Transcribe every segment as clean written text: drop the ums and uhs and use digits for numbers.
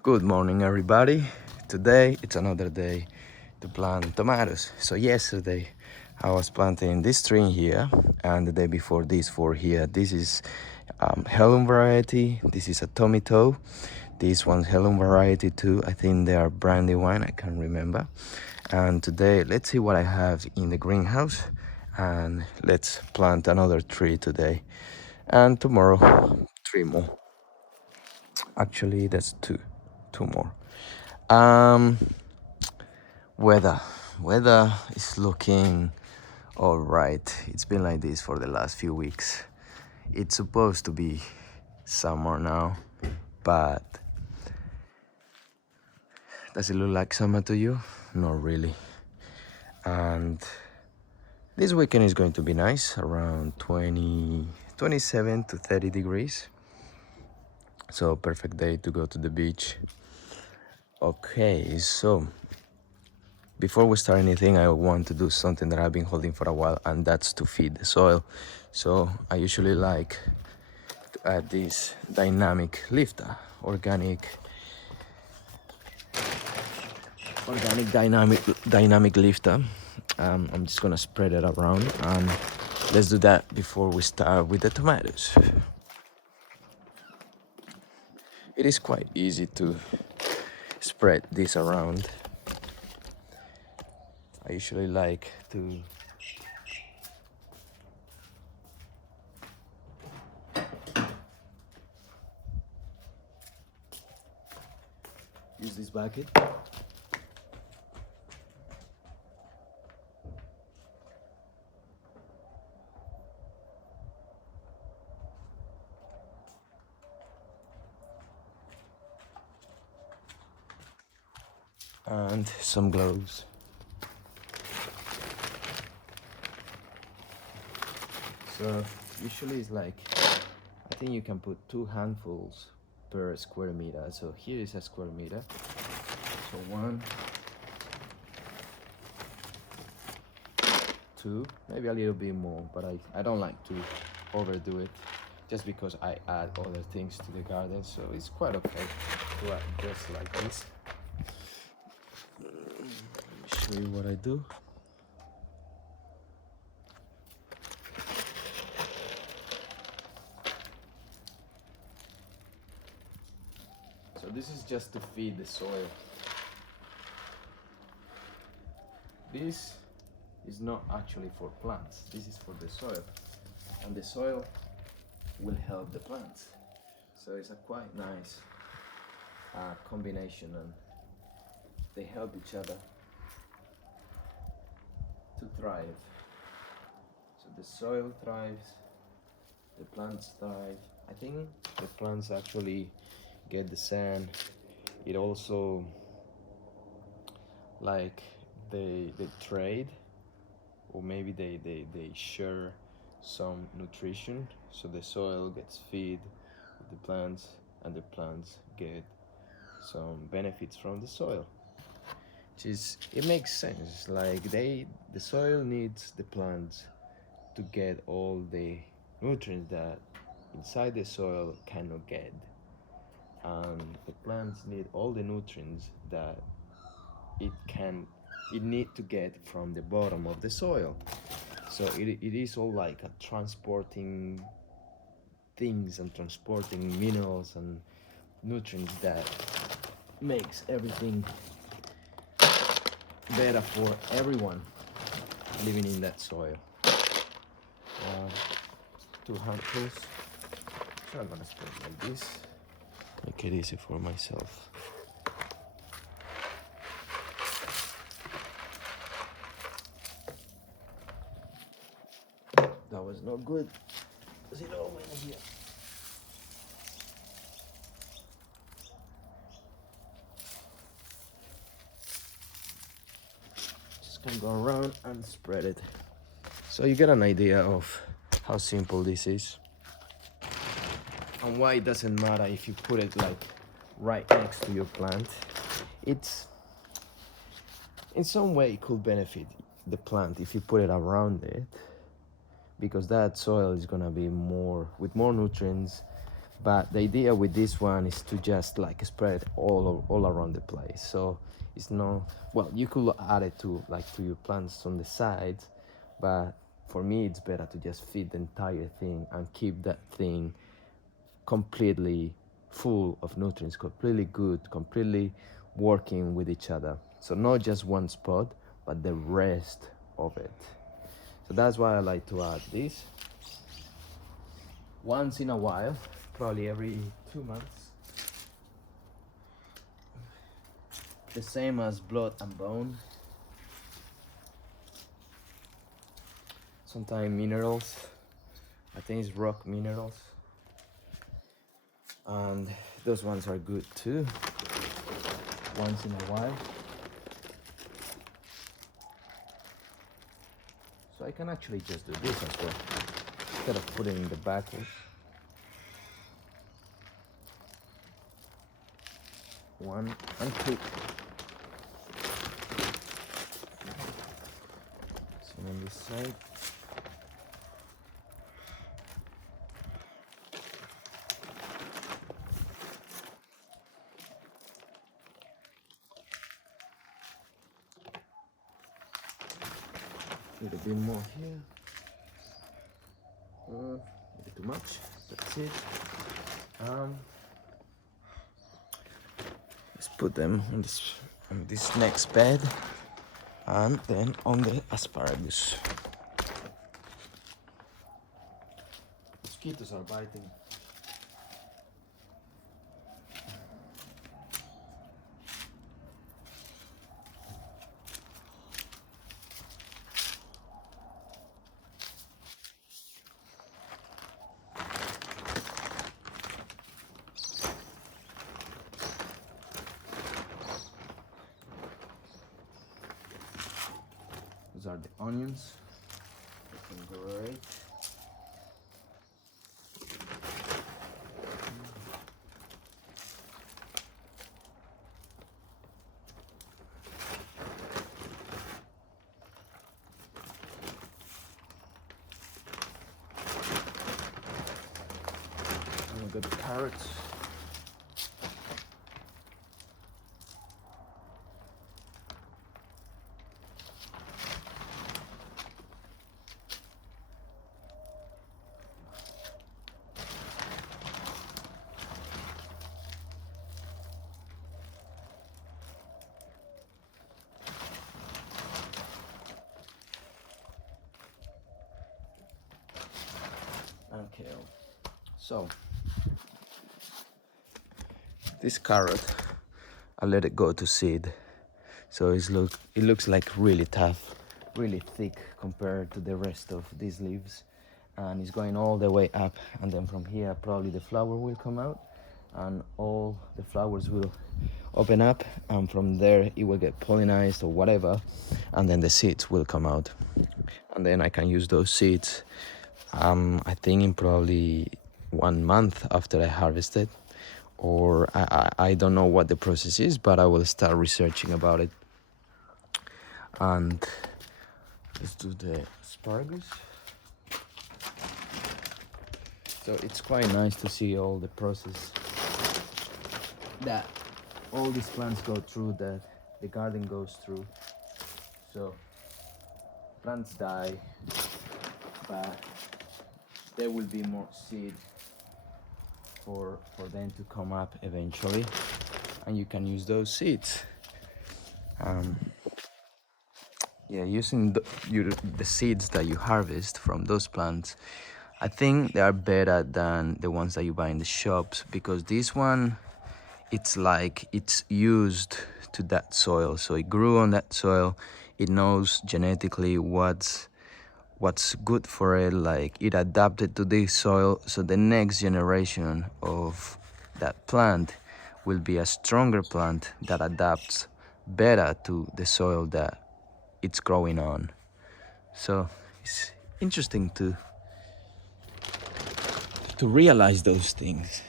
Good morning, everybody. Today it's another day to plant tomatoes. So yesterday I was planting this tree here, and the day before this for here. This is Heirloom variety. This is a tomato. This one's Heirloom variety too. I think they are brandy wine. I can't remember. And today let's see what I have in the greenhouse, and let's plant another tree today, and tomorrow three more. Actually, that's two more. Um, weather. Weather is looking all right. It's been like this for the last few weeks. It's supposed to be summer now, but does it look like summer to you? Not really. And this weekend is going to be nice, around 27 to 30 degrees. So perfect day to go to the beach. Okay, so before we start anything, I want to do something that I've been holding for a while, and that's to feed the soil. So I usually like to add this dynamic lifter, organic dynamic lifter. I'm just gonna spread it around, and let's do that before we start with the tomatoes. It is quite easy to spread this around. I usually like to use this bucket. And some gloves. So usually it's like, I think you can put 2 handfuls per square meter. So here is a square meter. So 1, 2, maybe a little bit more, but I don't like to overdo it just because I add other things to the garden. So it's quite okay to add just like this. Let me show you what I do. So this is just to feed the soil. This is not actually for plants. This is for the soil, and the soil will help the plants. So it's a quite nice combination, and they help each other to thrive. So the soil thrives, the plants thrive. I think the plants actually get the sand. It also, like, they trade, or maybe they share some nutrition, so the soil gets fed with the plants, and the plants get some benefits from the soil, which is, it makes sense. Like, the soil needs the plants to get all the nutrients that inside the soil cannot get, and the plants need all the nutrients that it need to get from the bottom of the soil. So it is all like a transporting things and transporting minerals and nutrients that makes everything better for everyone living in that soil. 2 handfuls. So I'm gonna spread like this, make it easy for myself. That was not good. Does it all went here? Just gonna go around and spread it, so you get an idea of how simple this is, and why it doesn't matter if you put it like right next to your plant. It's, in some way, it could benefit the plant if you put it around it, because that soil is gonna be more with more nutrients, But the idea with this one is to just like spread all around the place. So it's no, well, you could add it to like to your plants on the sides, but for me it's better to just feed the entire thing and keep that thing completely full of nutrients, completely good, completely working with each other. So not just one spot, but the rest of it. So that's why I like to add this once in a while, probably every 2 months. The same as blood and bone. Sometimes minerals. I think it's rock minerals. And those ones are good too, once in a while. So I can actually just do this as well, instead of putting in the backwards. One and two. Same on this side. A little bit more here. Maybe too much. That's it. Let's put them on this next bed, and then on the asparagus. Mosquitoes are biting. Those are the onions. Looking great. And we got the carrots. And kale. So this carrot, I let it go to seed. So it looks like really tough, really thick compared to the rest of these leaves, and it's going all the way up, and then from here probably the flower will come out and all the flowers will open up, and from there it will get pollinized or whatever, and then the seeds will come out, and then I can use those seeds I think in probably 1 month after I harvested, or I don't know what the process is, but I will start researching about it. And let's do the asparagus. So it's quite nice to see all the process that all these plants go through, that the garden goes through. So plants die, but there will be more seed for them to come up eventually, and you can use those seeds. Yeah, using the seeds that you harvest from those plants, I think they are better than the ones that you buy in the shops, because this one, it's like it's used to that soil, so it grew on that soil. It knows genetically what's good for it, like it adapted to this soil, so the next generation of that plant will be a stronger plant that adapts better to the soil that it's growing on. So it's interesting to realize those things,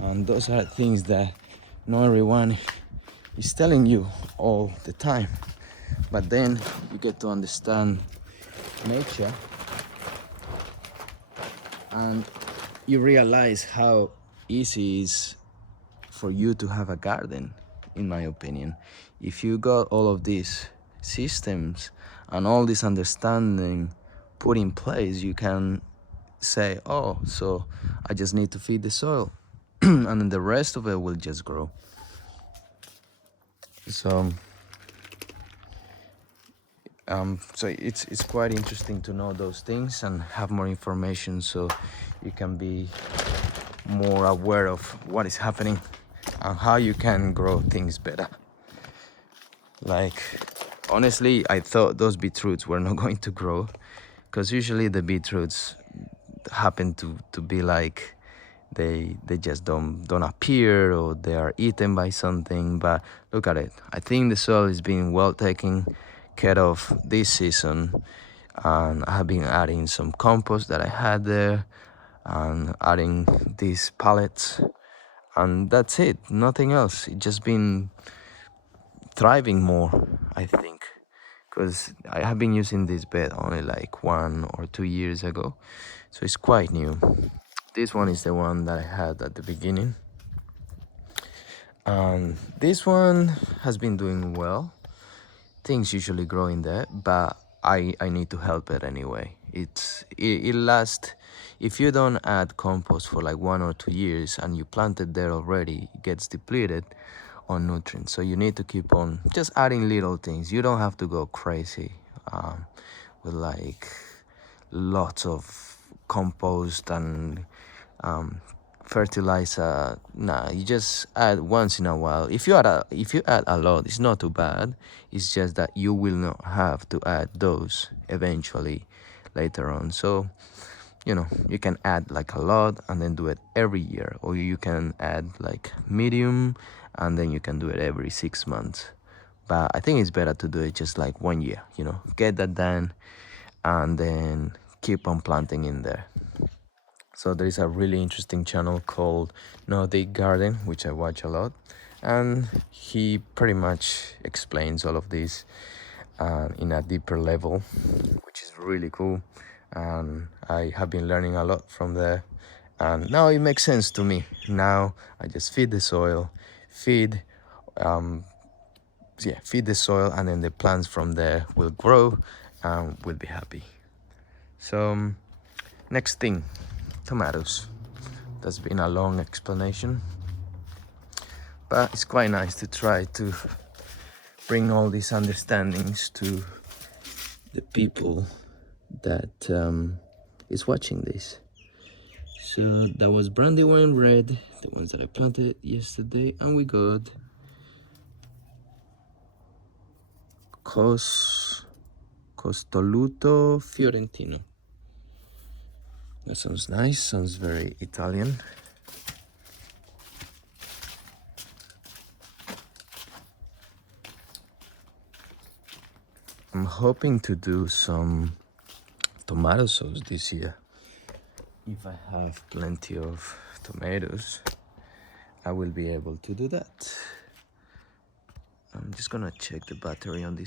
and those are things that not everyone is telling you all the time, but then you get to understand nature and you realize how easy is for you to have a garden, in my opinion. If you got all of these systems and all this understanding put in place, you can say, oh, so I just need to feed the soil and then the rest of it will just grow. So so it's quite interesting to know those things and have more information, so you can be more aware of what is happening and how you can grow things better. Like, honestly, I thought those beetroots were not going to grow, because usually the beetroots happen to be like they just don't appear, or they are eaten by something. But look at it, I think the soil is being well taken care of this season, and I have been adding some compost that I had there and adding these pallets, and that's it, nothing else. It just been thriving more, I think, because I have been using this bed only like 1 or 2 years ago, so it's quite new. This one is the one that I had at the beginning, and this one has been doing well. Things usually grow in there, but I need to help it anyway. It lasts. If you don't add compost for like 1 or 2 years and you plant it there already, it gets depleted on nutrients. So you need to keep on just adding little things. You don't have to go crazy with like lots of compost and fertilizer. Nah, you just add once in a while. If you add a lot, it's not too bad. It's just that you will not have to add those eventually later on. So you can add like a lot and then do it every year, or you can add like medium and then you can do it every 6 months. But I think it's better to do it just like 1 year, get that done and then keep on planting in there. So there is a really interesting channel called Nordic Garden, which I watch a lot, and he pretty much explains all of this in a deeper level, which is really cool. And I have been learning a lot from there, and now it makes sense to me. Now I just feed the soil, feed the soil, and then the plants from there will grow and will be happy. So next thing, tomatoes. That's been a long explanation, but it's quite nice to try to bring all these understandings to the people that is watching this. So that was Brandywine Red, the ones that I planted yesterday, and we got Costoluto Fiorentino. That sounds nice, sounds very Italian. I'm hoping to do some tomato sauce this year. If I have plenty of tomatoes, I will be able to do that. I'm just gonna check the battery on this.